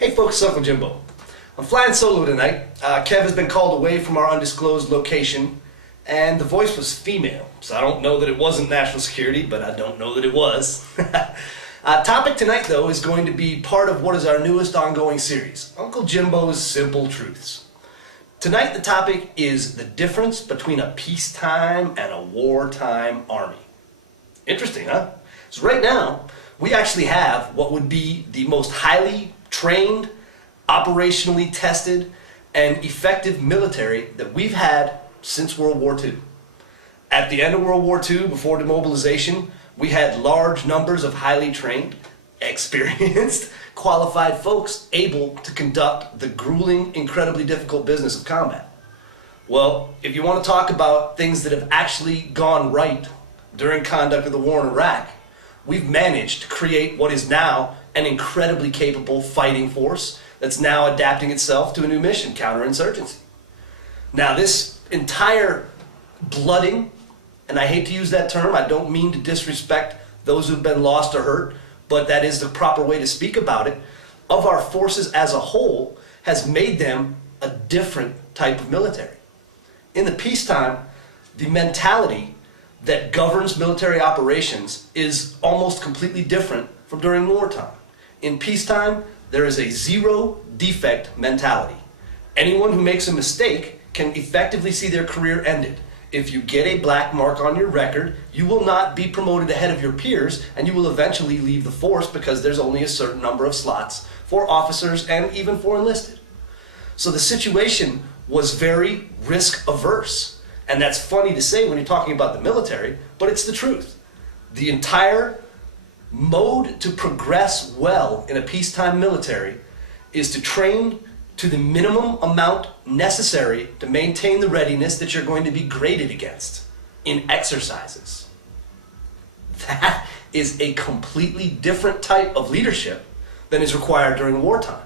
Hey folks, it's Uncle Jimbo. I'm flying solo tonight. Kev has been called away from our undisclosed location, and the voice was female, so I don't know that it wasn't national security, but I don't know that it was. Topic tonight, though, is going to be part of what is our newest ongoing series, Uncle Jimbo's Simple Truths. Tonight, the topic is the difference between a peacetime and a wartime army. Interesting, huh? So right now, we actually have what would be the most highly trained, operationally tested, and effective military that we've had since World War II. At the end of World War II, before demobilization, we had large numbers of highly trained, experienced, qualified folks able to conduct the grueling, incredibly difficult business of combat. Well, if you want to talk about things that have actually gone right during conduct of the war in Iraq, we've managed to create what is now an incredibly capable fighting force that's now adapting itself to a new mission, counterinsurgency. Now, this entire blooding, and I hate to use that term, I don't mean to disrespect those who've been lost or hurt, but that is the proper way to speak about it, of our forces as a whole has made them a different type of military. In the peacetime, the mentality that governs military operations is almost completely different from during wartime. In peacetime, there is a zero defect mentality. Anyone who makes a mistake can effectively see their career ended. If you get a black mark on your record, you will not be promoted ahead of your peers, and you will eventually leave the force because there's only a certain number of slots for officers and even for enlisted. So the situation was very risk averse. And that's funny to say when you're talking about the military, but it's the truth. The entire mode to progress well in a peacetime military is to train to the minimum amount necessary to maintain the readiness that you're going to be graded against in exercises. That is a completely different type of leadership than is required during wartime.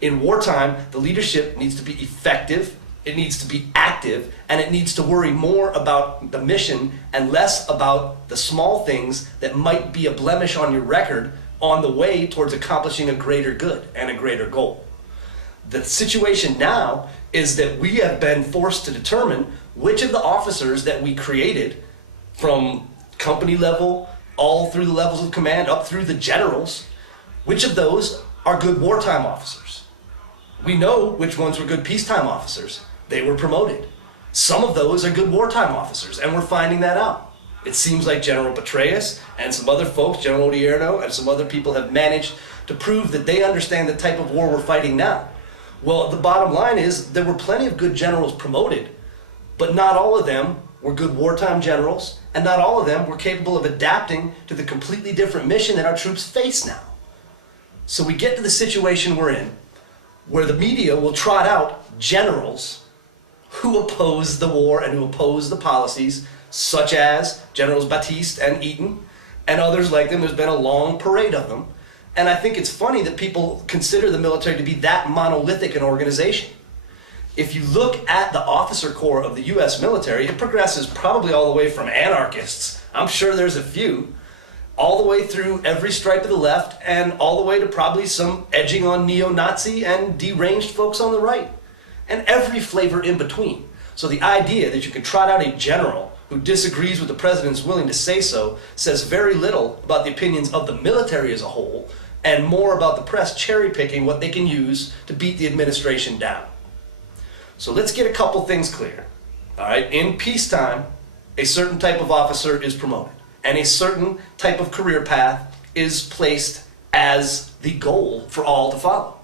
In wartime, the leadership needs to be effective, it needs to be active, and it needs to worry more about the mission and less about the small things that might be a blemish on your record on the way towards accomplishing a greater good and a greater goal. The situation now is that we have been forced to determine which of the officers that we created, from company level all through the levels of command up through the generals, which of those are good wartime officers. We know which ones were good peacetime officers. They were promoted. Some of those are good wartime officers, and we're finding that out. It seems like General Petraeus and some other folks, General Odierno and some other people, have managed to prove that they understand the type of war we're fighting now. Well, the bottom line is there were plenty of good generals promoted, but not all of them were good wartime generals, and not all of them were capable of adapting to the completely different mission that our troops face now. So we get to the situation we're in, where the media will trot out generals who oppose the war and who oppose the policies, such as Generals Batiste and Eaton, and others like them. There's been a long parade of them. And I think it's funny that people consider the military to be that monolithic an organization. If you look at the officer corps of the U.S. military, it progresses probably all the way from anarchists, I'm sure there's a few, all the way through every stripe of the left, and all the way to probably some edging on neo-Nazi and deranged folks on the right, and every flavor in between. So the idea that you can trot out a general who disagrees with the president's willing to say so says very little about the opinions of the military as a whole, and more about the press cherry-picking what they can use to beat the administration down. So let's get a couple things clear. All right, in peacetime, a certain type of officer is promoted, and a certain type of career path is placed as the goal for all to follow.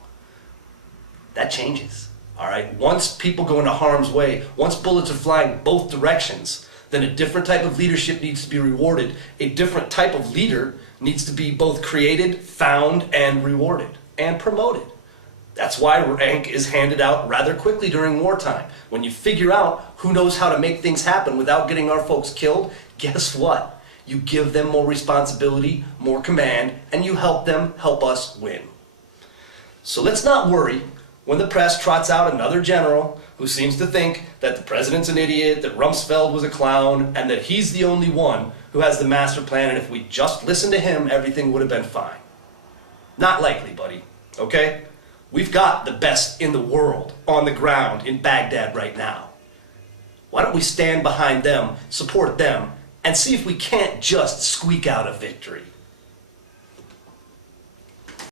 That changes. All right, once people go into harm's way, once bullets are flying both directions, then a different type of leadership needs to be rewarded. A different type of leader needs to be both created, found, and rewarded, and promoted. That's why rank is handed out rather quickly during wartime. When you figure out who knows how to make things happen without getting our folks killed, guess what? You give them more responsibility, more command, and you help them help us win. So let's not worry when the press trots out another general who seems to think that the president's an idiot, that Rumsfeld was a clown, and that he's the only one who has the master plan, and if we just listened to him, everything would have been fine. Not likely, buddy, okay? We've got the best in the world on the ground in Baghdad right now. Why don't we stand behind them, support them, and see if we can't just squeak out a victory?